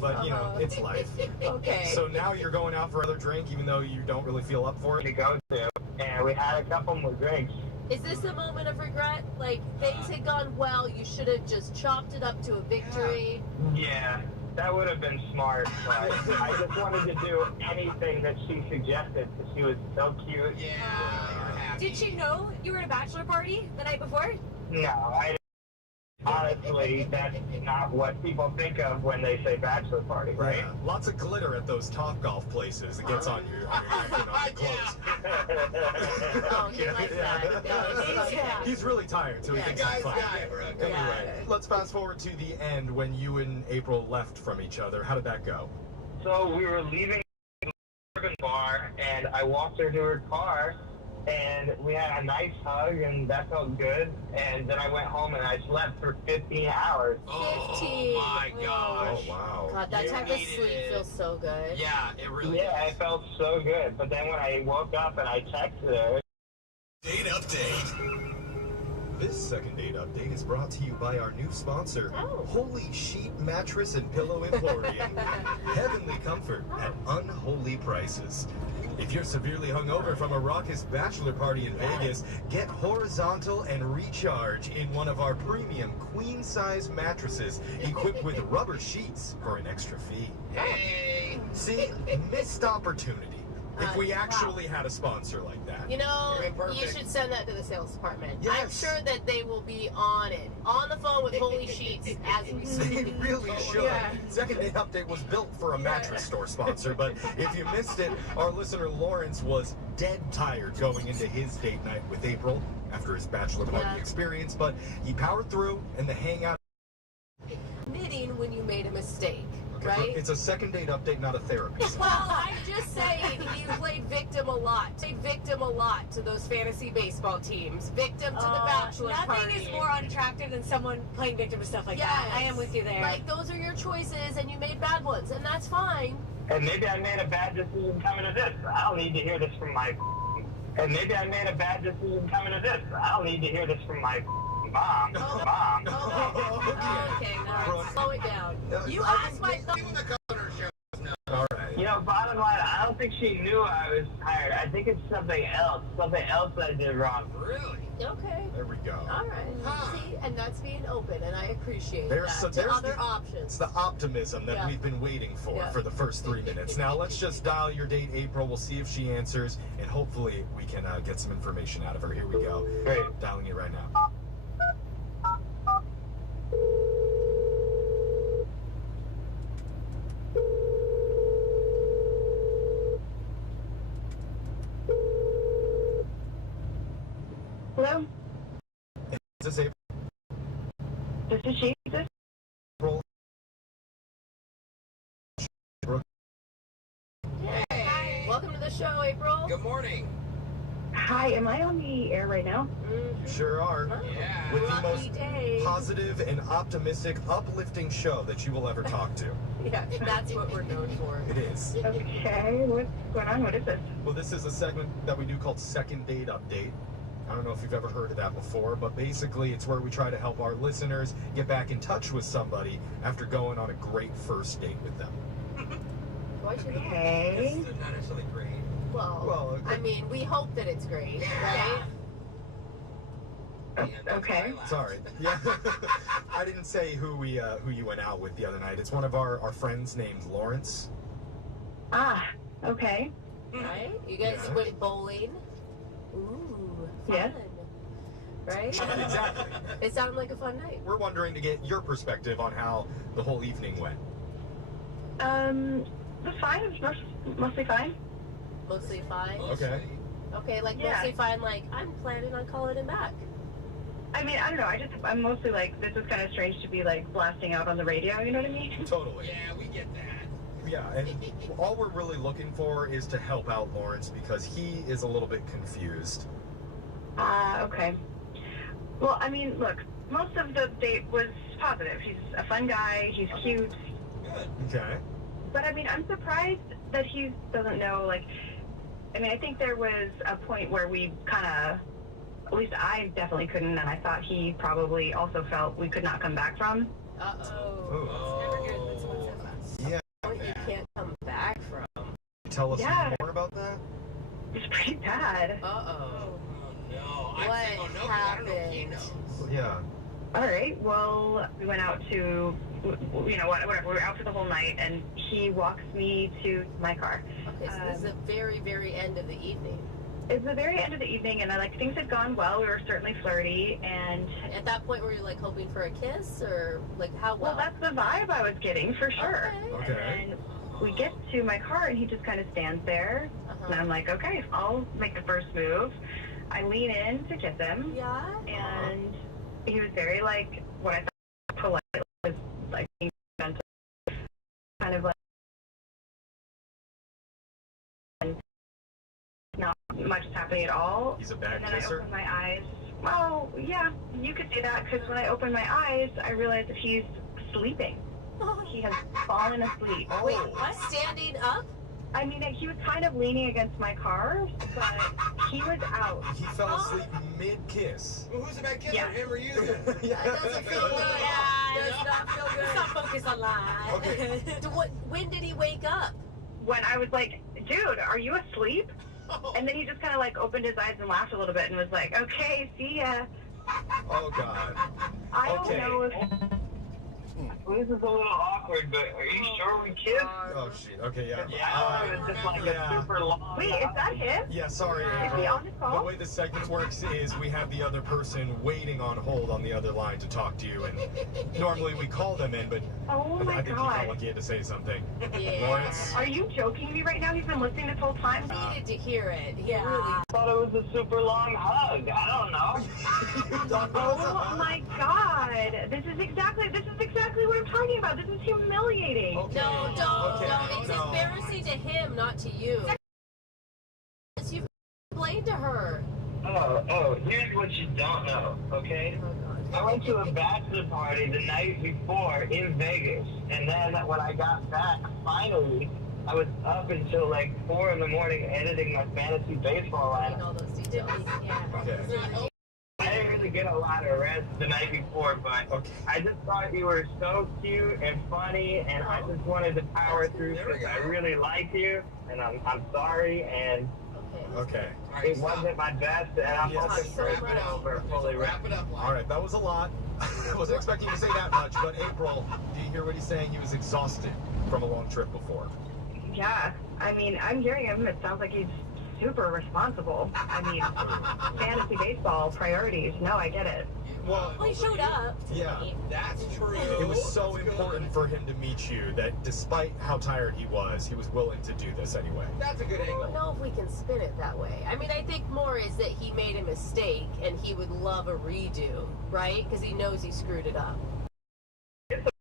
But you know, it's life. Okay. So now you're going out for another drink, even though you don't really feel up for To it. go to, and we had a couple more drinks. Is this a moment of regret? Like, things had gone well, you should have just chopped it up to a victory. Yeah, that would have been smart, but I just wanted to do anything that she suggested because she was so cute. Yeah, you're happy. Did she know you were at a bachelor party the night before? No, honestly, that's not what people think of when they say bachelor party, right? Yeah. Lots of glitter at those Top Golf places. It gets on your neck and on your clothes. Oh, he likes that. Yeah. He's really tired, so he thinks Guy's it's fun. guy, bro. Anyway, let's fast forward to the end when you and April left from each other. How did that go? So we were leaving the urban bar, and I walked her to her car, and we had a nice hug, and that felt good. And then I went home and I slept for 15 hours. 15. my gosh. Oh, wow. God, that You type of needed sleep it. feels so good. Yeah, it really Yeah, is. it felt so good. But then when I woke up and I texted her, Date update. This second date update is brought to you by our new sponsor, Oh. Holy Sheet Mattress and Pillow Emporium. Heavenly comfort at unholy prices. If you're severely hungover from a raucous bachelor party in Vegas, get horizontal and recharge in one of our premium queen-size mattresses equipped with rubber sheets for an extra fee. Hey. See, missed opportunity. If we actually had a sponsor like that. You know, Very perfect. you should send that to the sales department. I'm Yes. sure that they will be on it. On the phone with Holy Sheets as we They speak. really should. Yeah. Second Date Update was built for a mattress store sponsor, but if you missed it, our listener Lawrence was dead tired going into his date night with April after his bachelor party Yeah. experience, but he powered through and the hangout. Admitting when you made a mistake, Okay, right? It's a second date update, not a therapy session. Well, I'm just saying, he played victim a lot. Played victim a lot to those fantasy baseball teams. Victim to the bachelor Nothing party. is more unattractive than someone playing victim to stuff like that. I am with you there. Like, those are your choices, and you made bad ones, and that's fine. and maybe I made a bad decision coming to this. I don't need to hear this from my. And maybe I made a bad decision coming to this. I don't need to hear this from my mom. Mom. Okay, now slow it down. You I asked my Doing the governor shows now. All right. You know, bottom line, I don't think she knew I was tired. I think it's something else I did wrong. Really? Okay. There we go. All right. Huh. See, and that's being open, and I appreciate There's that. some- To there's other the- options. It's the optimism that Yeah. we've been waiting for Yeah. the first 3 minutes. Now let's just dial your date, April. We'll see if she answers, and hopefully we can get some information out of her. Here we go. Great. Dialing it right now. Hello, Is this April? this is she. This Hey, welcome to the show, April. Good morning. Hi, am I on the air right now? You sure are. Yeah. With the Lucky most day. positive and optimistic, uplifting show that you will ever talk to. Yeah, that's what we're known for. It is. Okay, what's going on? What is this? Well, this is a segment that we do called Second Date Update. I don't know if you've ever heard of that before, but basically it's where we try to help our listeners get back in touch with somebody after going on a great first date with them. Why should I? Okay. It's not necessarily great. Well, I mean, we hope that it's great, right? And that's Okay. why I laughed. Sorry. Yeah. I didn't say who you went out with the other night. It's one of our friends named Lawrence. Ah, okay. Right? You guys Yeah. went bowling. Ooh, fun. Yeah. Right? Exactly. It sounded like a fun night. We're wondering to get your perspective on how the whole evening went. It was fine. It was mostly fine. Mostly fine. Okay. Okay, like Yeah. mostly fine. Like I'm planning on calling him back. I mean, I don't know. I'm mostly like, this is kind of strange to be like blasting out on the radio. You know what I mean? Totally. Yeah, we get that. Yeah, and all we're really looking for is to help out Lawrence because he is a little bit confused. Okay. Well, I mean, look, most of the date was positive. He's a fun guy. He's cute. Good. Okay. But I mean, I'm surprised that he doesn't know, like, I mean, I think there was a point where we kind of, at least I definitely couldn't, and I thought he probably also felt we could not come back from. Uh-oh. It's never good when someone says that. Yeah. What you can't come back from. Tell us Yeah. more about that? It's pretty bad. Uh-oh. Oh, no. I'm What saying, oh, no, 'cause I don't know if he happened? knows. Yeah. All right, well, we went out to, you know, whatever, we were out for the whole night, and he walks me to my car. Okay, so this is the very, very end of the evening. It's the very end of the evening, and things had gone well. We were certainly flirty, and At that point, were you like hoping for a kiss, or like how well, well? that's the vibe I was getting for sure. Okay. Okay. And we get to my car, and he just kind of stands there, and I'm like, okay, I'll make the first move. I lean in to kiss him, Yeah. and he was very like what I thought polite was like being gentle, kind of like and not much is happening at all. He's a bad And then kisser? I opened my eyes. Well, yeah, you could say that, because when I opened my eyes, I realized that he's sleeping. He has fallen asleep. Oh. Wait, what? Standing up? I mean, he was kind of leaning against my car, but he was out. He fell asleep mid-kiss. Well, who's the bad kisser, Yeah. him or you? That doesn't feel good. Does not feel good. Let's not focus on that. Okay. When did he wake up? When I was like, dude, are you asleep? And then he just kind of like opened his eyes and laughed a little bit and was like, okay, see ya. Oh, God. I don't know if... This is a little awkward, but are you sure we kissed? Oh, shit. Okay, yeah. Yeah, it was just like a super long. Wait, is that him? Yeah, sorry, Is he April. on his phone? The way the segment works is we have the other person waiting on hold on the other line to talk to you, and normally we call them in, but Oh I my think he felt god. like he had to say something. Yeah. Lawrence? Are you joking me right now? He's been listening this whole time? He needed to hear it. He Yeah. really I thought it was a super long hug. I don't know. Oh my god. This is exactly what I'm talking about. This is humiliating. Okay. No, don't. Okay, No, it's no. embarrassing to him, not to you. You've explained to her. Oh, here's what you don't know, okay? I went to a bachelor party the night before in Vegas, and then when I got back, finally, I was up until like 4 in the morning editing my fantasy baseball lineup. All those details. Yeah. Okay. I didn't really get a lot of rest the night before, but Okay. I just thought you were so cute and funny, and I just wanted to power through There we because go. I really like you, and I'm sorry, and Okay. Okay. it wasn't my best, and I'm Yes. hoping for Wrap it it up. over fully Wrap it up. All right, that was a lot. I wasn't expecting you to say that much, but April, do you hear what he's saying? He was exhausted from a long trip before. Yeah. I mean, I'm hearing him. It sounds like he's super responsible. I mean, fantasy baseball, priorities. No, I get it. Well, Well, he showed up. to Yeah. me. That's true. it was so That's good. important for him to meet you that despite how tired he was willing to do this anyway. That's a good I don't angle. know if we can spin it that way. I mean, I think more is that he made a mistake and he would love a redo, right? Because he knows he screwed it up.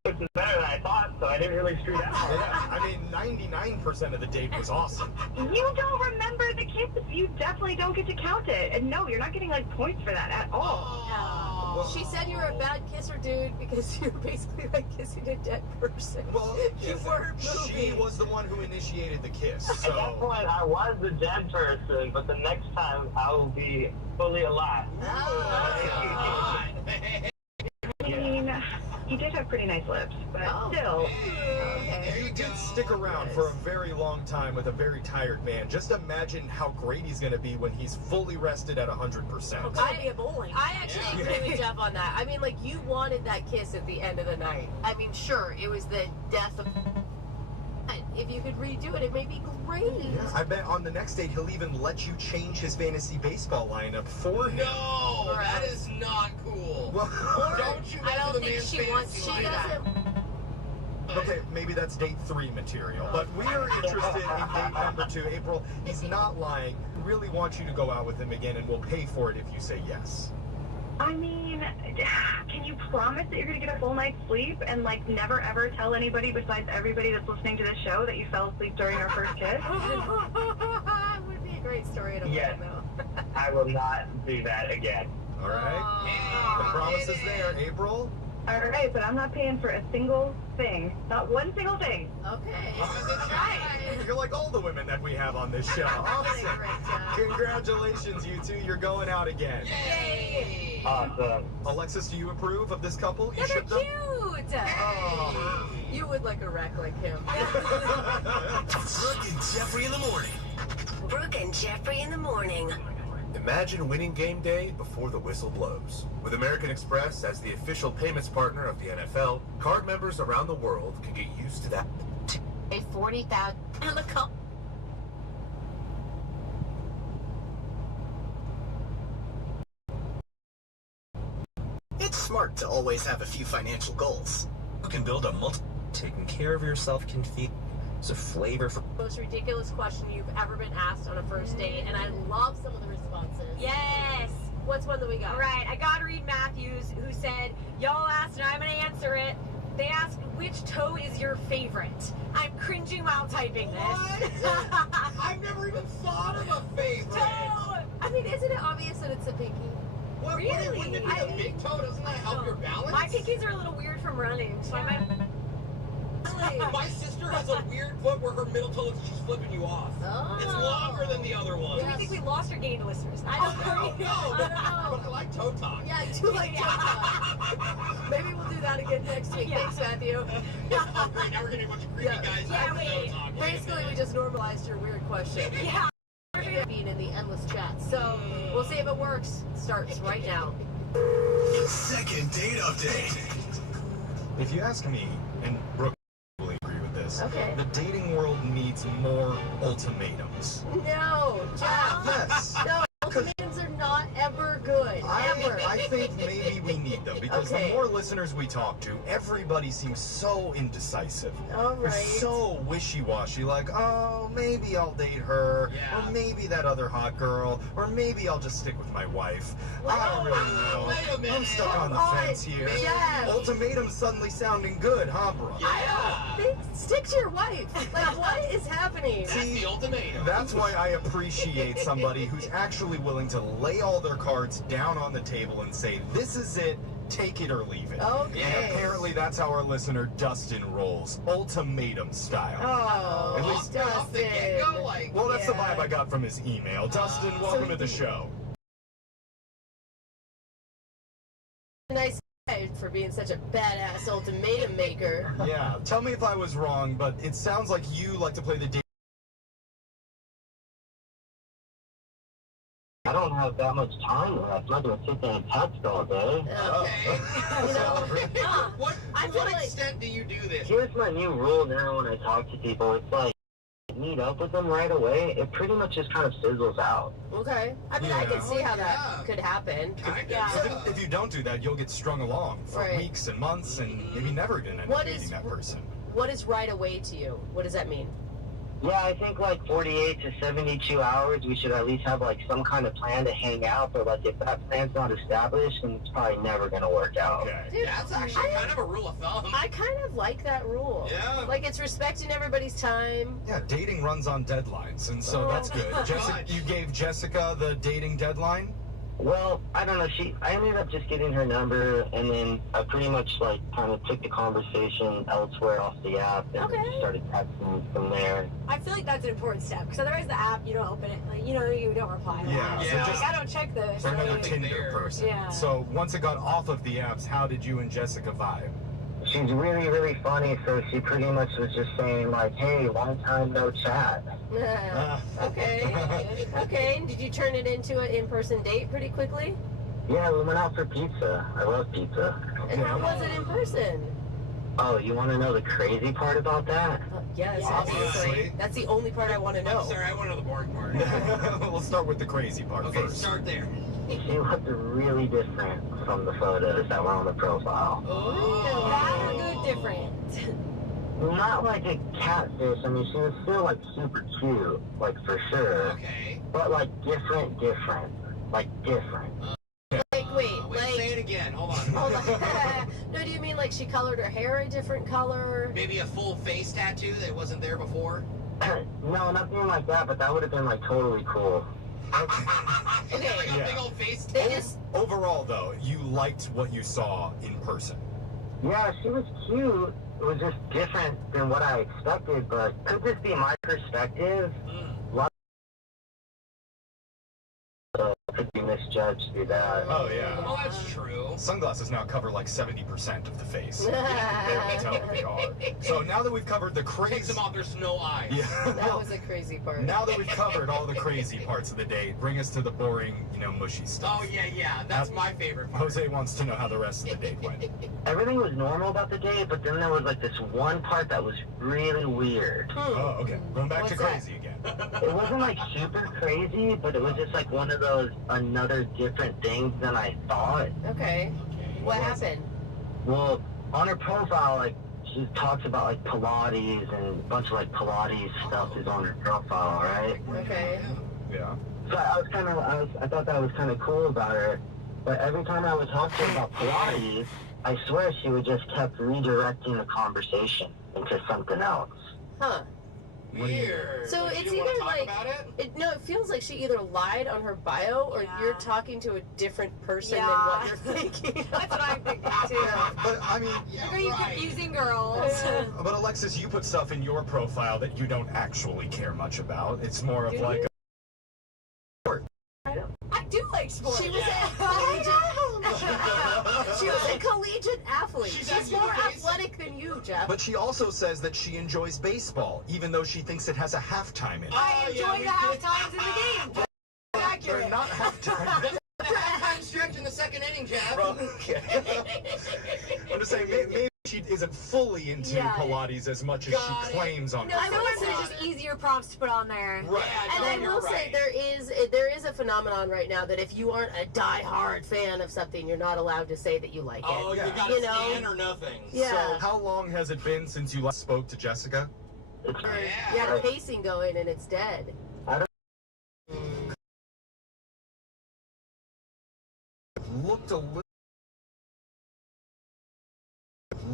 which is better than I thought, so I didn't really screw that up. Yeah, I mean, 99% of the date was awesome. You don't remember the kiss. You definitely don't get to count it. And no, you're not getting like points for that at all. Oh. She said you were a bad kisser, dude, because you're basically like kissing a dead person. Well, you weren't she moving. was the one who initiated the kiss, At that so... point, I was the dead person, but the next time I will be fully alive. Oh. I mean, he did have pretty nice lips, but still. Okay. You did stick around for a very long time with a very tired man. Just imagine how great he's going to be when he's fully rested at 100%. It's gonna be a bowling. I actually agree with Jeff on that. I mean, like, you wanted that kiss at the end of the night. I mean, sure, it was the death of... If you could redo it, it may be great. Yeah, I bet on the next date he'll even let you change his fantasy baseball lineup for him. No, that is not cool. Well, Don't you I mess don't with a think man's she wants... fantasy She like that. doesn't... okay, maybe that's date 3 material. But we are interested in date number 2. April, he's not lying. We really want you to go out with him again, and we'll pay for it if you say yes. I mean, can you promise that you're going to get a full night's sleep and, like, never ever tell anybody besides everybody that's listening to this show that you fell asleep during our first kiss? It would be a great story to Yes. know. I will not do that again. All right? The promise is there. April? All right, but I'm not paying for a single thing. Not one single thing. Okay. You're like all the women that we have on this show. Awesome. Congratulations, you two. You're going out again. Yay! Awesome. Alexis, do you approve of this couple? You Yeah, they're shipped them? cute. Oh. You would like a wreck like him. Brooke and Jeffrey in the morning. Brooke and Jeffrey in the morning. Imagine winning game day before the whistle blows. With American Express as the official payments partner of the NFL, card members around the world can get used to that. A 40,000 and the couple. It's smart to always have a few financial goals. You can build a taking care of yourself can feel it's a flavor for Most ridiculous question you've ever been asked on a first date, and I love some of the responses. Yes. What's one that we got? All right, I gotta read Matthews, who said, y'all asked and I'm gonna answer it. They asked, which toe is your favorite? I'm cringing while typing this. I've never even thought of a favorite. Toe! I mean, isn't it obvious that it's a pinky? What, Really? Wouldn't it be a big toe? Doesn't that help your balance? My pinkies are a little weird from running, so I might. My sister has a weird foot where her middle toe looks like she's flipping you off. Oh. It's longer than the other one. Do we think we lost or gained listeners? I don't know. No, I don't know. but I like toe talk. Yeah, I do like toe talk. Maybe we'll do that again next week. Yeah. Thanks, Matthew. Oh, great. Now we're getting a bunch of creepy guys. Yeah, talking toe wait. talk. Basically, we just normalized your weird question. Yeah. Being in the endless chat. So we'll see if it works. Starts right now. Second date update. If you ask me, and Brooke will agree with this, Okay. the dating world needs more ultimatums. No, Jeff. Yes. No, ultimatums are not ever good. Ever. I think maybe we need them because Okay. the more listeners we talk to, everybody seems so indecisive. All They're right. so wishy-washy, like, oh, maybe I'll date her, Yeah. or maybe that other hot girl, or maybe I'll just stick with my wife. I don't really know. Wait a minute. I'm stuck on the Hold on, fence here. Jeff. Ultimatum's suddenly sounding good, huh, bro? Yeah. Stick to your wife. Like, what is happening? That's the ultimatum. That's why I appreciate somebody who's actually willing to lay all their cards down on the table and say, this is it, take it or leave it. Okay. And apparently that's how our listener Dustin rolls, ultimatum style. Oh, At least- Off the get-go, Dustin. like, Well, that's the Yeah. vibe I got from his email. Dustin, welcome to the show. Nice guy for being such a badass ultimatum maker. Yeah, tell me if I was wrong, but it sounds like you like to play the date. I don't have that much time left. I'm not going to sit there and text all day. Okay. You know, What, I to feel what like- extent do you do this? Here's my new rule now when I talk to people. It's like, meet up with them right away. It pretty much just kind of fizzles out. okay. I mean, I can Yeah. see how that Yeah. could happen. Kinda. Yeah. If you don't do that, you'll get strung along for Right. weeks and months and maybe never gonna end What up dating is- that person. What is right away to you? What does that mean? Yeah, I think like 48 to 72 hours, we should at least have like some kind of plan to hang out. But like if that plan's not established, then it's probably never going to work out. Okay. Dude, That's actually kind of a rule of thumb. I kind of like that rule. Yeah. Like, it's respecting everybody's time. Yeah, dating runs on deadlines, and so that's good. Jessica, you gave Jessica the dating deadline? Well, I don't know. I ended up just getting her number, and then I pretty much like kind of took the conversation elsewhere off the app and Okay. just started texting from there. I feel like that's an important step because otherwise the app you don't open it, like you don't reply. Yeah, so Like, just- I don't check the. Or another Nothing Tinder there. person. Yeah. So once it got off of the apps, how did you and Jessica vibe? She's really, really funny, so she pretty much was just saying like, "Hey, long time no chat." Okay. Okay. And did you turn it into an in-person date pretty quickly? Yeah, we went out for pizza. I love pizza. And how was it in person? Oh, you want to know the crazy part about that? Yes, Obviously. obviously. That's the only part I want to know. I'm sorry, I want to know the boring part. We'll start with the crazy part Okay, first. start there. She looked really different from the photos that were on the profile. That's a good difference. Not like a catfish. I mean, she was still like super cute, like for sure. Okay. But like different. Like different. Like, wait, Wait, say it again. Hold on. Hold on. No, do you mean like she colored her hair a different color? Maybe a full face tattoo that wasn't there before? No, nothing like that, but that would have been like totally cool. Okay. Like a Yeah. big old face They tattoo? just Overall, though, you liked what you saw in person. Yeah, she was cute. It was just different than what I expected, but could this be my perspective? Could be misjudged through that. Oh, yeah. Oh, that's true. Sunglasses now cover like 70% of the face. They really tell what they are. So now that we've covered the Takes crazy... them off their snow eyes. Yeah. that was a crazy part. Now that we've covered all the crazy parts of the date, bring us to the boring, mushy stuff. Oh, yeah. That's my favorite part. Jose wants to know how the rest of the date went. Everything was normal about the day, but then there was like this one part that was really weird. Oh, okay. Going back to What's that? crazy again. It wasn't like super crazy, but it was just like one of those another different things than I thought. Okay. What happened? Well, on her profile, like she talks about like Pilates and a bunch of like Pilates stuff is on her profile, right? Okay. Yeah. So I thought that was kind of cool about her. But every time I would talk to her about Pilates, I swear she would just kept redirecting the conversation into something else. Huh. Weird. So Like, she it's didn't wanna either talk like about it? no, it feels like she either lied on her bio or Yeah. you're talking to a different person than Yeah. what you're thinking. That's what I'm thinking too. But I mean, Like, are you confusing girls? but Alexis, you put stuff in your profile that you don't actually care much about. It's more of Do like you? I do like sports. She was a collegiate. She was a collegiate athlete. She's more athletic than you, Jeff. But she also says that she enjoys baseball, even though she thinks it has a halftime in it. I enjoy the half times in the game. They're Accurate. not halftime. Halftime stretch in the second inning, Jeff. Okay. I'm just saying, maybe she isn't fully into Yeah. Pilates as much as she claims on No, I her feel like profile. there's just easier prompts to put on there. Right. And I will say there is a phenomenon right now that if you aren't a die-hard fan of something, you're not allowed to say that you like it. Oh, you got You to know? stand or nothing. Yeah. So, how long has it been since you last spoke to Jessica? You got a pacing going and it's dead.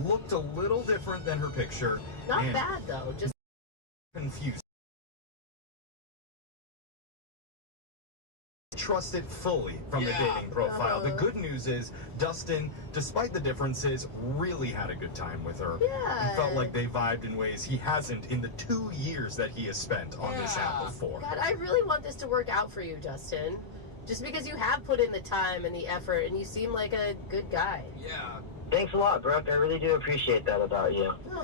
Looked a little different than her picture. Not and bad though, just confused. Trust it fully from the dating profile. The good news is Dustin, despite the differences, really had a good time with her. Yeah. He felt like they vibed in ways he hasn't in the 2 years that he has spent on this app before. God, I really want this to work out for you, Justin. Just because you have put in the time and the effort and you seem like a good guy. Yeah. Thanks a lot, Brooke. I really do appreciate that about you. Oh,